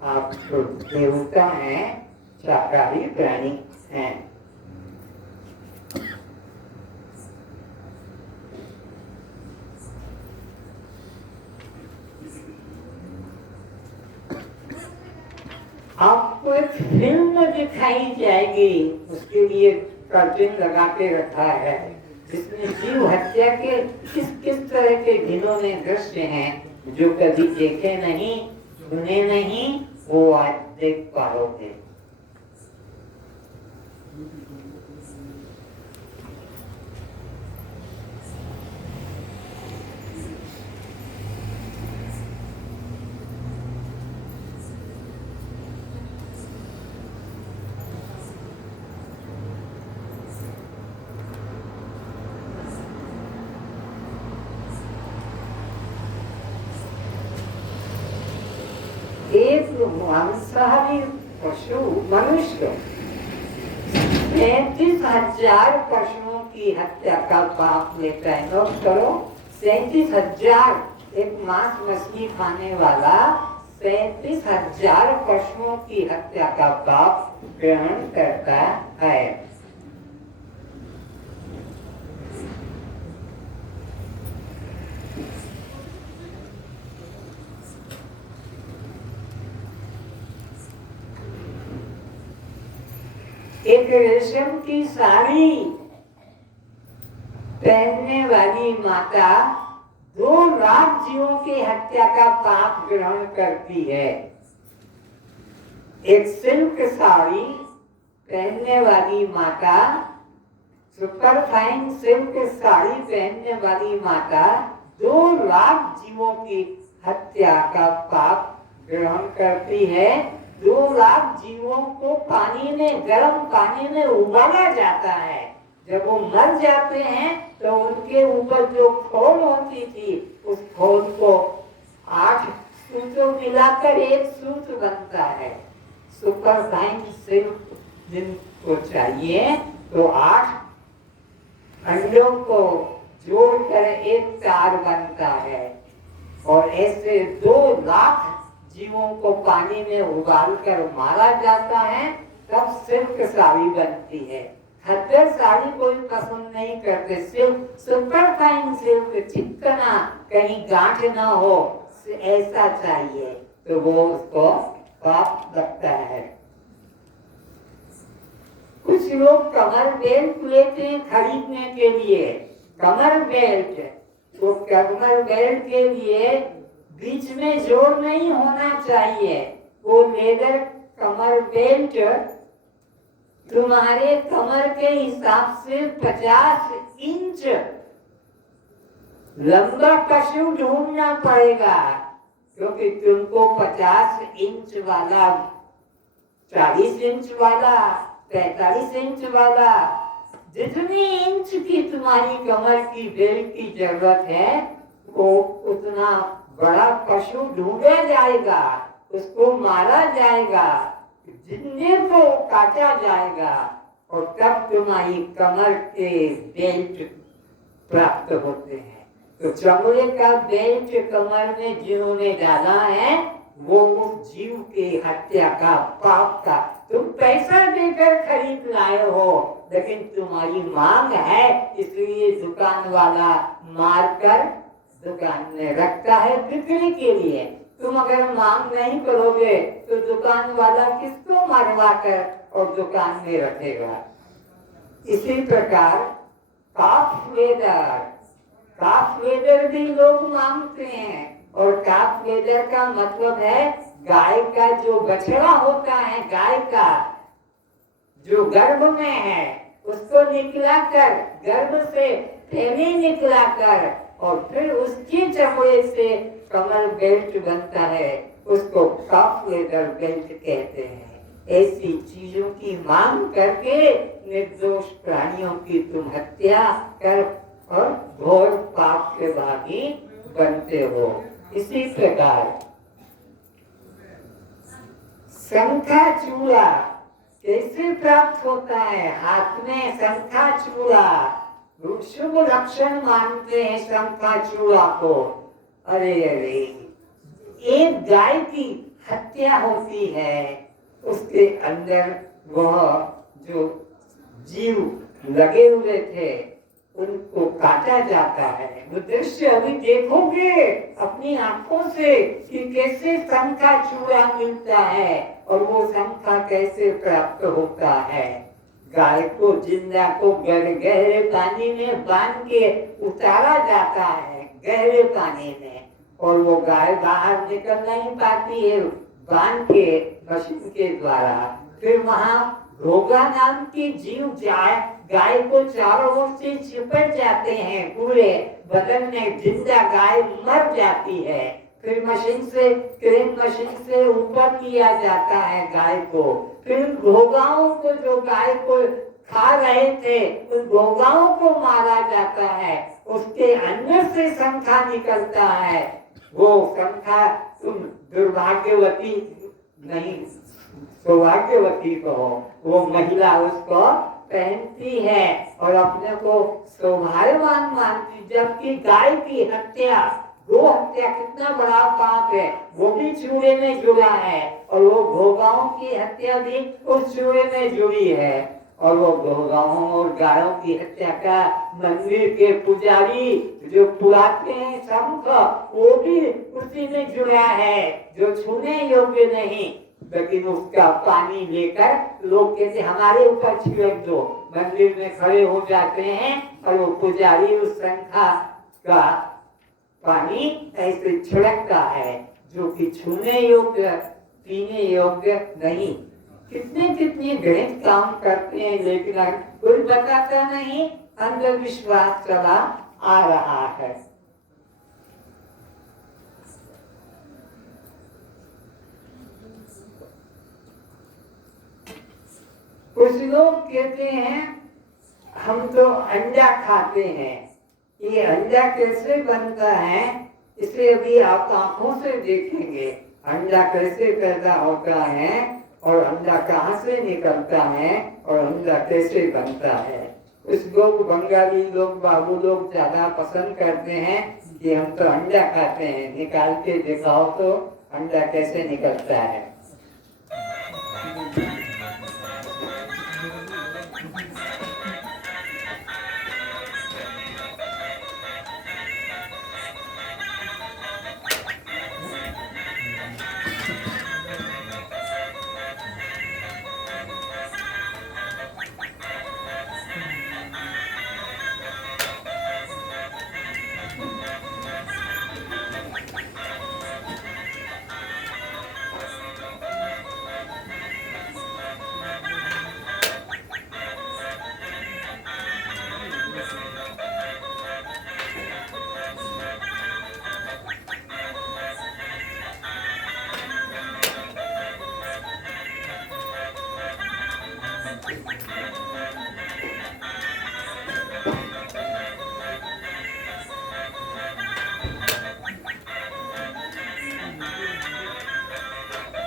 आप तो देवता हैं, शाकाहारी प्राणी हैं। आपको एक फिल्म दिखाई जाएगी, उसके लिए कर्टन लगा के रखा है जिसमें जीव हत्या के किस किस तरह के घिनौने दृश्य हैं जो कभी देखे नहीं सुने नहीं, वो आज देख पाओगे। एक मांसाहारी पशु मनुष्य 37,000 पशुओं की हत्या का पाप लेता है। नोट करो, 37,000 एक मांस मछली खाने वाला 37,000 पशुओं की हत्या का पाप ग्रहण करता है। एक रेशम की साड़ी पहनने वाली माता 2 लाख जीवों की हत्या का पाप ग्रहण करती है। एक सिल्क साड़ी पहनने वाली माता, सुपर फाइन सिल्क साड़ी पहनने वाली माता 2 लाख जीवों की हत्या का पाप ग्रहण करती है। 2 लाख जीवों को पानी में, गर्म पानी में उबाला जाता है। जब वो मर जाते हैं तो उनके ऊपर जो खोल होती थी उस खोल को 8 सूतों मिलाकर एक सूत बनता है। सुपर फाइन सिल्क जिनको चाहिए तो 8 अंडों को जोड़कर एक तार बनता है और ऐसे 2 लाख जीवों को पानी में उबालकर मारा जाता है, तब सिल्क साड़ी बनती है। खद्दर साड़ी कोई पसंद नहीं करते, सिल्क सुपर फाइन सिल्क, चिकना, कहीं गांठ ना हो, ऐसा चाहिए, तो वो उसको पाप लगता है। कुछ लोग कमर बेल्ट लेते हैं खरीदने के लिए, कमर बेल्ट तो कमर बेल्ट के लिए बीच में जोर नहीं होना चाहिए। वो लेदर कमर बेल्ट तुम्हारे कमर के हिसाब से 50 इंच लंबा कशु ढूंढना पड़ेगा, क्योंकि तुमको 50 इंच वाला, 40 इंच वाला, 45 इंच वाला, जितनी इंच की तुम्हारी कमर की बेल्ट की जरूरत है वो उतना बड़ा पशु ढूंढा जाएगा, उसको मारा जाएगा, जिंदे को काटा जाएगा और तब तुम्हारी कमर के बेल्ट प्राप्त होते हैं। तो चमड़े का बेल्ट कमर में जिन्होंने डाला है वो जीव की हत्या का, पाप का, तुम पैसा देकर खरीद लाए हो, लेकिन तुम्हारी मांग है इसलिए दुकान वाला मारकर दुकान में रखता है बिक्री के लिए। तुम अगर मांग नहीं करोगे तो दुकान वाला किसको मरवा कर और दुकान में रखेगा। इसी प्रकार काफ लेदर भी लोग मांगते हैं, और काफ लेदर का मतलब है गाय का जो बछड़ा होता है, गाय का जो गर्भ में है उसको निकला कर, गर्भ से थैली निकला कर और फिर उसके चमड़े से कमर बेल्ट बनता है, उसको काफ लेदर बेल्ट कहते हैं। ऐसी चीजों की मांग करके निर्दोष प्राणियों की तुम हत्या कर और घोर पाप के भागी बनते हो। इसी प्रकार शंखा चूड़ा कैसे प्राप्त होता है? हाथ में शंखा चूड़ा, शुभ लक्षण मानते हैं शंखा चूड़ा को। अरे अरे, एक गाय की हत्या होती है, उसके अंदर वह जो जीव लगे हुए थे उनको काटा जाता है। वो दृश्य अभी देखोगे अपनी आंखों से कि कैसे शंखा चूड़ा मिलता है और वो शंखा कैसे प्राप्त होता है। गाय को, जिंदा को गहरे पानी में बांध के उतारा जाता है, गहरे पानी में, और वो गाय बाहर निकल नहीं पाती है बांध के मशीन के द्वारा। फिर वहां घोगा नाम की जीव जाए गाय को चारों ओर से चिपट जाते हैं, पूरे बदन में जिंदा गाय मर जाती है। फिर मशीन से, क्रेन मशीन से ऊपर लिया जाता है गाय को। फिर घोगाओं को, जो गाय को खा रहे थे, उन घोगाओं को मारा जाता है, उसके अंदर से शंखा निकलता है। वो शंखा तुम दुर्भाग्यवती नहीं, सौभाग्यवती कहो, वो महिला उसको पहनती है और अपने को सौभाग्यवान मानती। जबकि गाय की हत्या, गो हत्या कितना बड़ा पाप है, वो भी चूड़े में जुड़ा है, और वो घोगाओं की हत्या भी उस चूड़े में जुड़ी है। और वो घोगाओं और गायों की हत्या का मंदिर के पुजारी जो पुराते हैं शंख, वो भी उसी में जुड़ा है, जो छूने योग्य नहीं। लेकिन उसका पानी लेकर लोग कहते हमारे ऊपर छिड़क दो, मंदिर में खड़े हो जाते हैं और वो पुजारी उस शंखा का पानी ऐसे छिड़कता है, जो कि छूने योग्य, पीने योग्य नहीं। कितने कितने घृणित काम करते हैं, लेकिन कोई बताता नहीं, अंधविश्वास चला आ रहा है। कुछ लोग कहते हैं हम तो अंडा खाते हैं, ये अंडा कैसे बनता है इसे अभी आप आंखों से देखेंगे। अंडा कैसे पैदा होता है और अंडा कहाँ से निकलता है और अंडा कैसे बनता है। कुछ लोग, बंगाली लोग, बाबू लोग ज्यादा पसंद करते हैं कि हम तो अंडा खाते हैं, निकाल के दिखाओ तो अंडा कैसे निकलता है।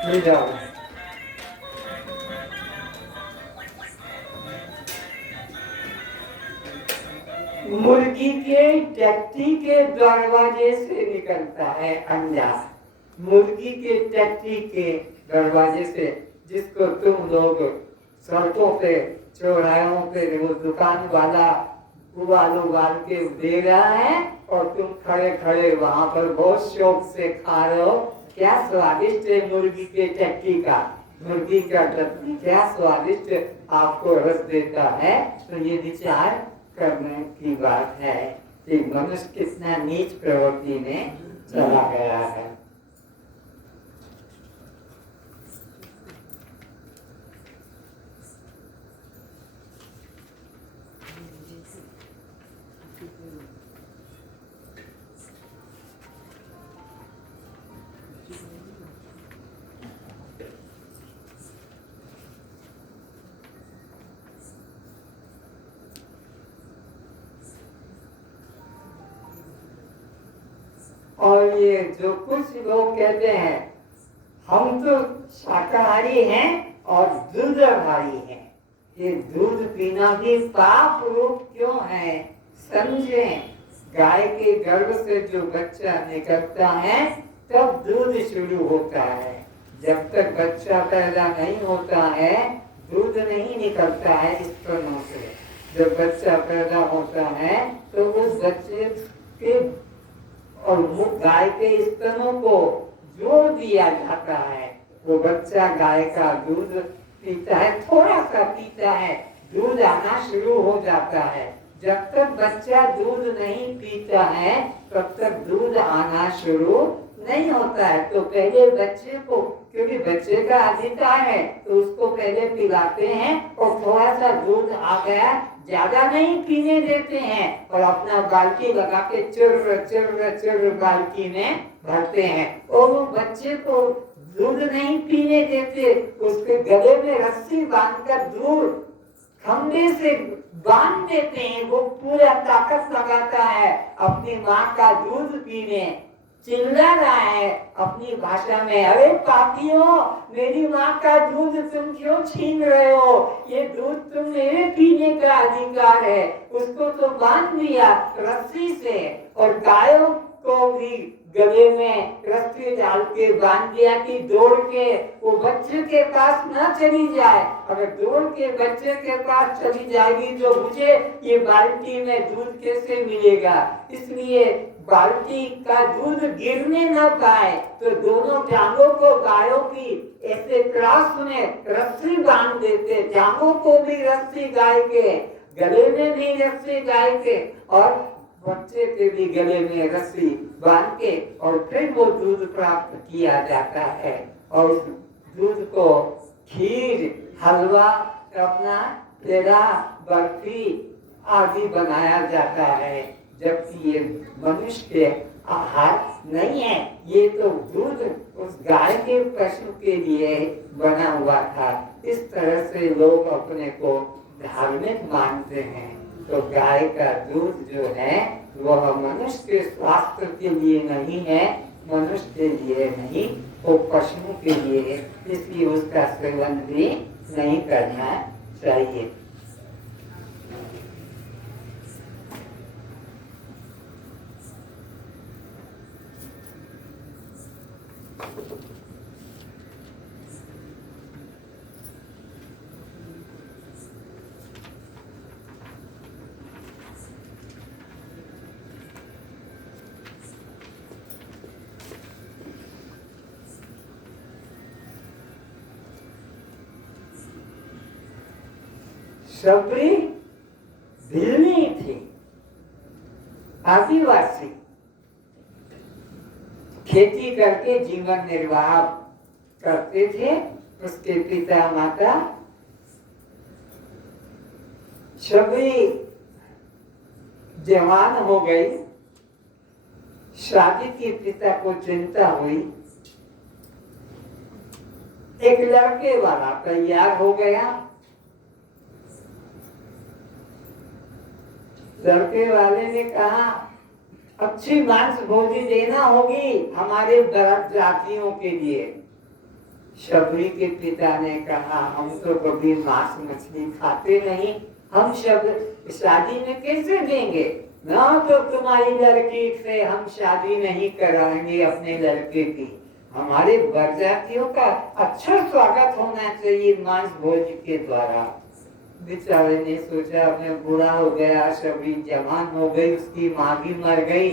ले जाओ। मुर्गी के टट्टी के दरवाजे से निकलता है अंडा, मुर्गी के टट्टी के दरवाजे से, जिसको तुम लोग सड़कों पे चौराहों पे वो दुकान वाला उबाल के दे रहा है और तुम खड़े खड़े वहां पर बहुत शौक से खा रहे हो। क्या स्वादिष्ट है मुर्गी के टट्टी का, मुर्गी का टट्टी क्या स्वादिष्ट आपको रस देता है। तो ये विचार करने की बात है कि मनुष्य कितना नीच प्रवृत्ति में चला गया है। और ये जो कुछ लोग कहते हैं हम तो शाकाहारी हैं और दूधाहारी हैं, ये दूध पीना भी पाप रूप क्यों है समझें। गाय के गर्भ से जो बच्चा निकलता है तब दूध शुरू होता है, जब तक बच्चा पैदा नहीं होता है दूध नहीं निकलता है स्तनों से। जब बच्चा पैदा होता है तो उस बच्चे के और गाय के स्तनों को जोड़ दिया जाता है, वो बच्चा गाय का दूध पीता है, थोड़ा सा पीता है, दूध आना शुरू हो जाता है। जब तक बच्चा दूध नहीं पीता है तब तक दूध आना शुरू नहीं होता है। तो पहले बच्चे को, क्योंकि बच्चे का अधिकार है, तो उसको पहले पिलाते हैं और थोड़ा सा दूध आ गया ज्यादा नहीं पीने देते हैं और अपना बाल्टी लगा के चुर बाल्टी में भरते हैं और वो बच्चे को दूध नहीं पीने देते, उसके गले में रस्सी बांधकर दूर खंभे से बांध देते हैं। वो पूरा ताकत लगाता है अपनी माँ का दूध पीने, चिल्ला रहा है अपनी भाषा में, अरे पापियों मेरी माँ का दूध तुम क्यों छीन रहे हो, ये दूध तुम मेरे पीने का अधिकार है। उसको तो बांध दिया रस्सी से और गायों को भी गले में रस्सी डाल के बांध दिया कि दौड़ के वो बच्चे के पास न चली जाए। अगर दौड़ के बच्चे के पास चली जाएगी तो मुझे ये बाल्टी में दूध कैसे मिलेगा, इसलिए बाल्टी का दूध गिरने न पाए तो दोनों टांगों को गायों की ऐसे क्रॉस में रस्सी बांध देते, टांगों को भी रस्सी गाय के, गले में भी रस्सी गाय के और बच्चे के भी गले में रस्सी बांध के और फिर वो दूध प्राप्त किया जाता है। और उस दूध को खीर, हलवा, अपना पेड़ा, बर्फी आदि बनाया जाता है, जबकि ये मनुष्य के आहार नहीं है। ये तो दूध उस गाय के पशु के लिए बना हुआ था। इस तरह से लोग अपने को धार्मिक मानते हैं। तो गाय का दूध जो है वह मनुष्य के स्वास्थ्य के लिए नहीं है, मनुष्य के लिए नहीं, वो पशु के लिए है, इसलिए उसका सेवन भी नहीं करना चाहिए। सबरी भिल्ली थी, आदिवासी, खेती करके जीवन निर्वाह करते थे। उसके पिता माता सबरी जवान हो गई, शादी की पिता को चिंता हुई, एक लड़के वाला तैयार हो गया। लड़के वाले ने कहा अच्छी मांस भोजी देना होगी हमारे व्रत जातियों के लिए। शबरी के पिता ने कहा हम तो कभी मांस मछली खाते नहीं, हम शादी में कैसे देंगे, ना तो तुम्हारी लड़की से हम शादी नहीं कराएंगे अपने लड़के की, हमारे बरजातियों का अच्छा स्वागत होना चाहिए मांस भोज के द्वारा। बेचारे ने सोचा अपने बूढ़ा हो गया, शबरी जवान हो गई, उसकी माँ भी मर गई,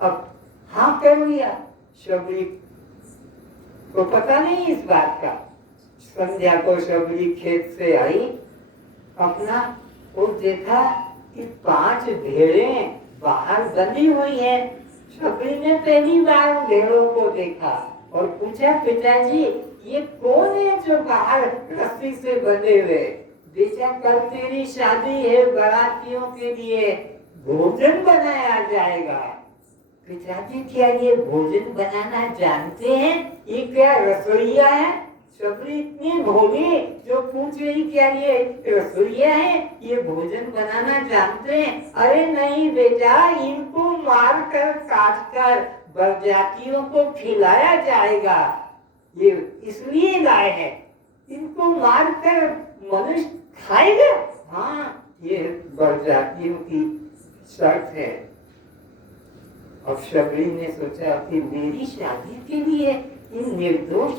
अब हाँ कर लिया। शबरी को पता नहीं इस बात का। संध्या को शबरी खेत से आई, अपना वो देखा कि 5 भेड़ें बाहर बंधी हुई हैं। शबरी ने पहली बार भेड़ों को देखा और पूछा पिताजी ये कौन है जो बाहर रस्सी से बंधे हुए। बेचा कल तेरी शादी है, बारातियों के लिए भोजन बनाया जाएगा। पिताजी क्या ये भोजन बनाना जानते हैं, ये क्या रसोइया है। शबरी इतनी भोली जो पूछ रही क्या ये रसोइया है, ये भोजन बनाना जानते हैं। अरे नहीं बेटा, इनको मार कर काट कर बरजातियों को खिलाया जाएगा, ये इसलिए लाए हैं, इनको मार कर मनुष्य खाएगा। हाँ ये बरजातियों की शर्त है। अब शबरी ने सोचा कि मेरी शादी के लिए इन निर्दोष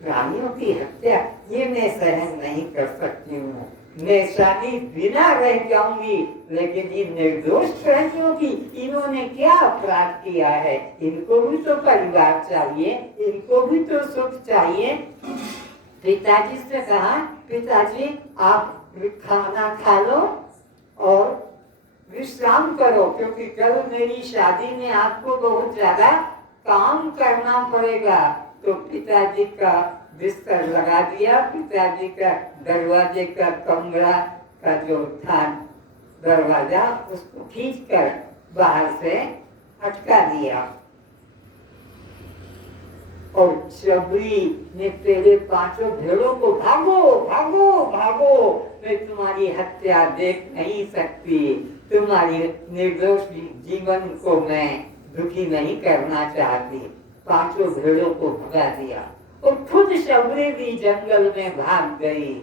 प्राणियों की हत्या ये मैं सहन नहीं कर सकती हूँ, मैं शादी बिना रह जाऊंगी, लेकिन इन निर्दोष प्राणियों की इन्होंने क्या अपराध किया है, इनको भी तो परिवार चाहिए, इनको भी तो सुख चाहिए। पिताजी से कहा पिताजी आप खाना खा लो और विश्राम करो, क्योंकि कल मेरी शादी में आपको बहुत ज्यादा काम करना पड़ेगा। तो पिताजी का बिस्तर लगा दिया, पिताजी का दरवाजे का कमरा का जो था दरवाजा उसको खींचकर बाहर से अटका दिया। और शबरी ने पहले 5 भेड़ों को भागो भागो भागो, मैं तुम्हारी हत्या देख नहीं सकती, तुम्हारी निर्दोष जीवन को मैं दुखी नहीं करना चाहती। 5 भेड़ों को भगा दिया और खुद शबरी भी जंगल में भाग गई।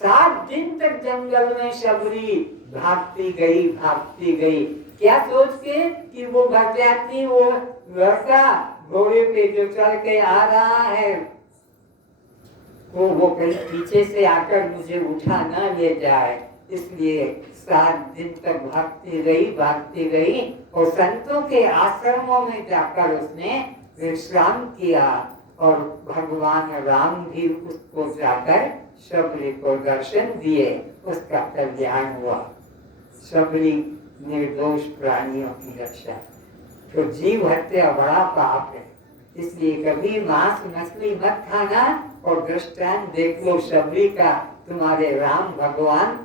7 दिन तक जंगल में शबरी भागती गई, क्या सोच के कि वो बरजाती, वो लड़का घोड़े पे जो चल के आ रहा है वो कहीं पीछे से आकर मुझे उठा न ले जाए, इसलिए 7 दिन तक भागती गई और संतों के आश्रमों में जाकर उसने विश्राम किया। और भगवान राम भी उसको जाकर शबरी को दर्शन दिए, उसका कल्याण हुआ। शबरी निर्दोष प्राणियों की रक्षा। तो जीव हत्या बड़ा पाप है, इसलिए कभी मांस मछली मत खाना। और दृष्टांत देख लो शबरी का, तुम्हारे राम भगवान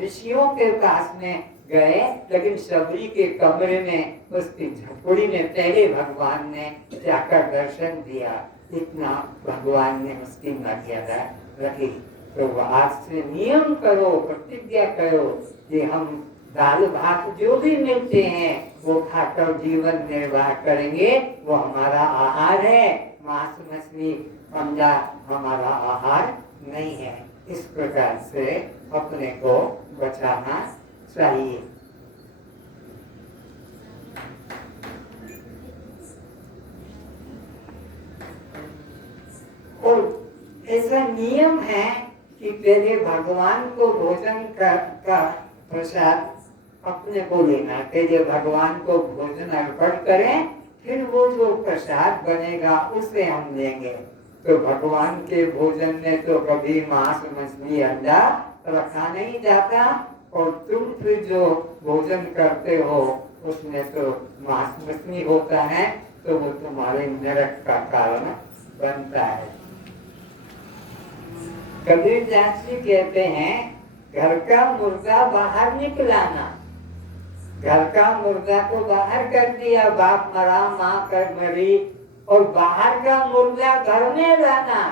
ऋषियों के पास में गए, लेकिन शबरी के कमरे में उसकी झोपड़ी में पहले भगवान ने जाकर दर्शन दिया। इतना भगवान ने उसकी मर्यादा रखी। तो आज से नियम करो, प्रतिज्ञा करो कि हम दाल भात जो भी मिलते हैं वो खाकर जीवन निर्वाह करेंगे, वो हमारा आहार है। मांस मछली अंडा हमारा आहार नहीं है। इस प्रकार से अपने को बचाना चाहिए। और ऐसा नियम है कि पहले भगवान को भोजन का प्रसाद अपने को लेना, पहले भगवान को भोजन अर्पण करें, फिर वो जो प्रसाद बनेगा उसे हम लेंगे। तो भगवान के भोजन में तो कभी मांस मछली अंडा रखा नहीं जाता, और तुम फिर जो भोजन करते हो उसमें तो मांस मछली होता है, तो वो तुम्हारे नरक का कारण बनता है। कबीर दास जी कहते हैं घर का मुर्गा बाहर निकलाना। घर का मुर्गा को बाहर कर दिया, बाप मरा माँ कर मरी, और बाहर का मुर्गा घर में लाना।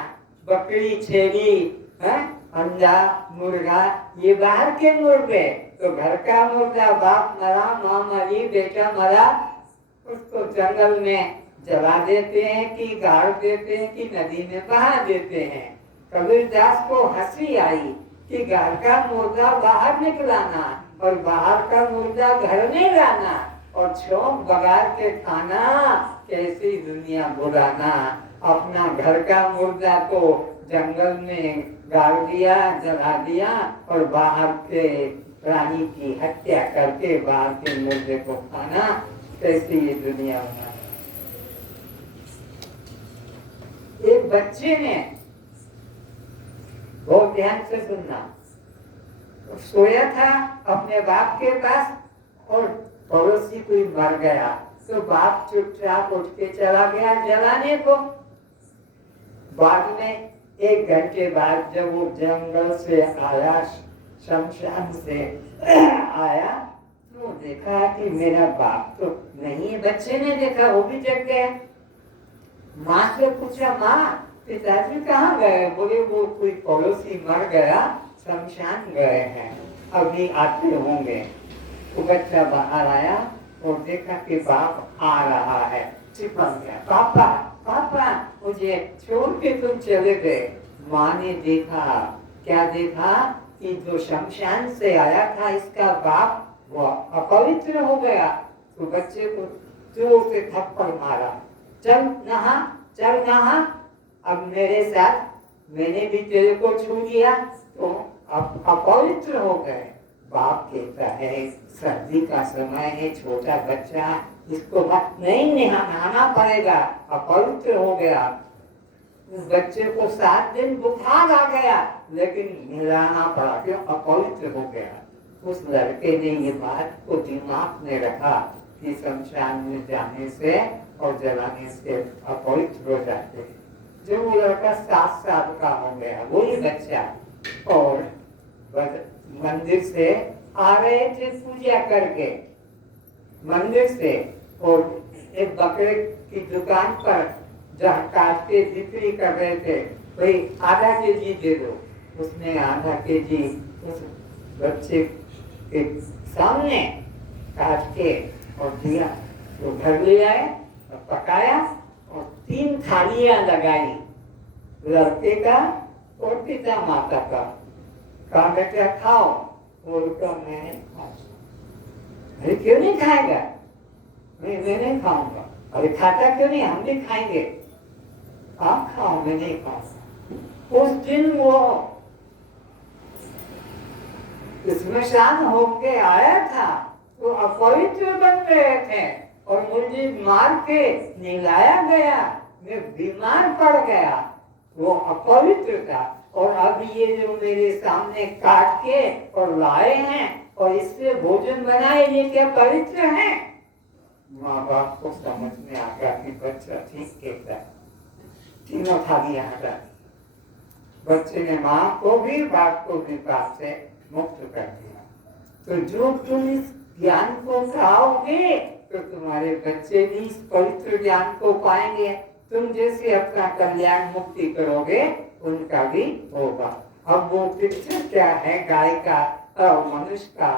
बकरी छेली अंडा मुर्गा ये बाहर के मुर्गे, तो घर का मुर्दा, बाप मरा, माँ मरी, बेटा मरा, उसको जंगल में जला देते हैं कि गाड़ देते हैं कि नदी में बहा देते हैं। कबीरदास को हंसी आई कि घर का मुर्दा बाहर निकलाना और बाहर का मुर्दा घर में लाना और छोंक बगाड़ के खाना, कैसी दुनिया बुलाना। अपना घर का मुर्दा को जंगल में गाड़ दिया, जला दिया और बाहर के प्राणी की हत्या करके बाहर के मुर्दे को खाना, कैसी ये दुनिया बना। एक बच्चे ने, बहुत ध्यान से सुनना, सोया था अपने बाप के पास और पड़ोसी कोई मर गया तो बाप चुपचाप उठ के चला गया जलाने को। बाद में 1 घंटे बाद जब वो जंगल से आया, शमशान से आया, तो देखा कि मेरा बाप तो नहीं है। बच्चे ने देखा, वो भी जग गया। माँ से पूछा, माँ पिताजी कहाँ गए? बोले वो कोई पड़ोसी मर गया, शमशान गए हैं, अभी आते होंगे। तो बच्चा बाहर आया और देखा कि बाप आ रहा है, चिपक गया। पापा पापा मुझे छोड़ के तुम चले गए। माँ ने देखा, क्या देखा कि जो शमशान से आया था इसका बाप वो अपवित्र हो गया। तो बच्चे को जोर से थप्पड़ मारा, चल नहा, चल नहा, अब मेरे साथ, मैंने भी तेरे को छू दिया तो अब अपवित्र हो गए। बाप कहता है सर्दी का समय है, छोटा बच्चा, इसको नहीं नहाना पड़ेगा, अपवित्र हो गया। उस बच्चे को 7 दिन बुखार आ गया लेकिन नहलाना पड़ा, क्यों? अपवित्र हो गया। उस लड़के ने ये बात को दिमाग में रखा कि शमशान में जाने से और जलाने से अपवित्र हो जाते हैं। जो वो लड़का 7 साल का हो गया, वही बच्चा, और मंदिर से आ रहे थे पूजा करके मंदिर से, और एक बकरे की दुकान पर जहाँ काट के बिक्री कर रहे थे, भाई आधा केजी दे दो। उसने आधा केजी उस बच्चे के सामने काट के और दिया। तो घर ले आए और पकाया और 3 थालियां लगाई, लड़के का और पिता माता का। कहा बेटा खाओ, और तो मैं नहीं खाऊंगा। अरे क्यों नहीं खाएगा? मैं नहीं खाऊंगा। अरे खाता क्यों नहीं? हम भी खाएंगे। आप खाओ, मैं नहीं खाऊंगा। उस दिन वो स्मशान होके आया था तो अपवित्र बन रहे थे और मुझे मार के नहलाया गया, मैं बीमार पड़ गया, वो अपवित्र था। और अब ये जो मेरे सामने काट के और लाए हैं और इससे भोजन बनाए, ये क्या पवित्र है? माँ बाप को समझ में आ गया कि बच्चा ठीक कहता है। तीनों थालियां हटा दी। बच्चे ने माँ को भी बाप को भी पाप से मुक्त कर दिया। तो जो तुम इस ज्ञान को खाओगे तो तुम्हारे बच्चे भी इस पवित्र ज्ञान को पाएंगे। तुम जैसे अपना कल्याण मुक्ति करोगे उनका भी होगा। अब वो पिक्चर क्या है गाय का और मनुष्य का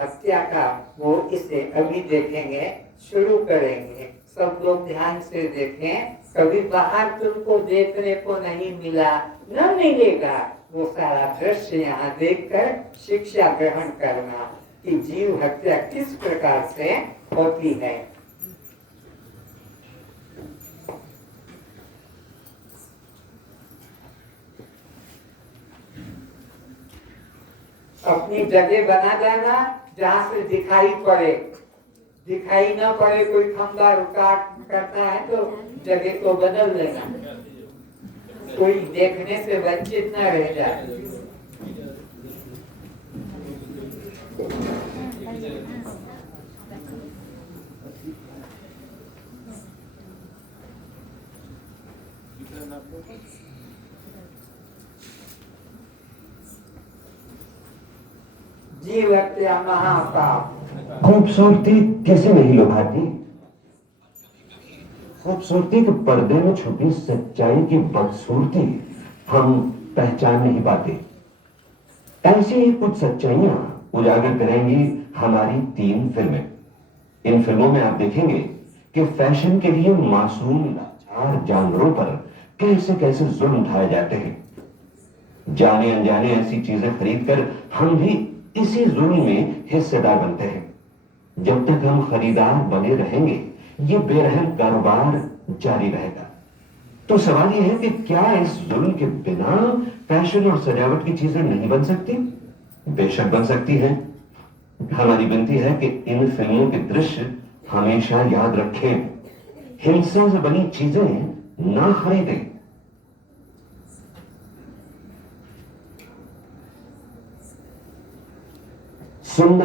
हत्या का, वो इसे अभी देखेंगे, शुरू करेंगे। सब लोग ध्यान से देखें। कभी बाहर तुमको देखने को नहीं मिला, न मिलेगा, वो सारा दृश्य यहाँ देखकर शिक्षा ग्रहण करना कि जीव हत्या किस प्रकार से होती है। अपनी जगह बना देना जहाँ से दिखाई पड़े। दिखाई ना पड़े, कोई खंबा रुकावट करता है तो जगह को बदल देना, कोई देखने से वंचित न रह जाए। जीव हत्या महापाप। खूबसूरती कैसे नहीं लुभाती? खूबसूरती के पर्दे में छुपी सच्चाई की बदसूरती हम पहचान नहीं पाते। ऐसी ही कुछ सच्चाइयां उजागर करेंगी हमारी 3 फिल्में। इन फिल्मों में आप देखेंगे कि फैशन के लिए मासूम लाचार जानवरों पर कैसे कैसे जुल्म उठाए जाते हैं। जाने अनजाने ऐसी चीजें खरीदकर हम भी इसी जुल्म में हिस्सेदार बनते हैं। जब तक हम खरीदार बने रहेंगे ये बेरहम कारोबार जारी रहेगा। तो सवाल यह है कि क्या इस जुल्म के बिना फैशन और सजावट की चीजें नहीं बन सकती? बेशक बन सकती हैं। हमारी विनती है कि इन फिल्मों के दृश्य हमेशा याद रखें, हिंसा से बनी चीजें ना खरीदें। सुंदर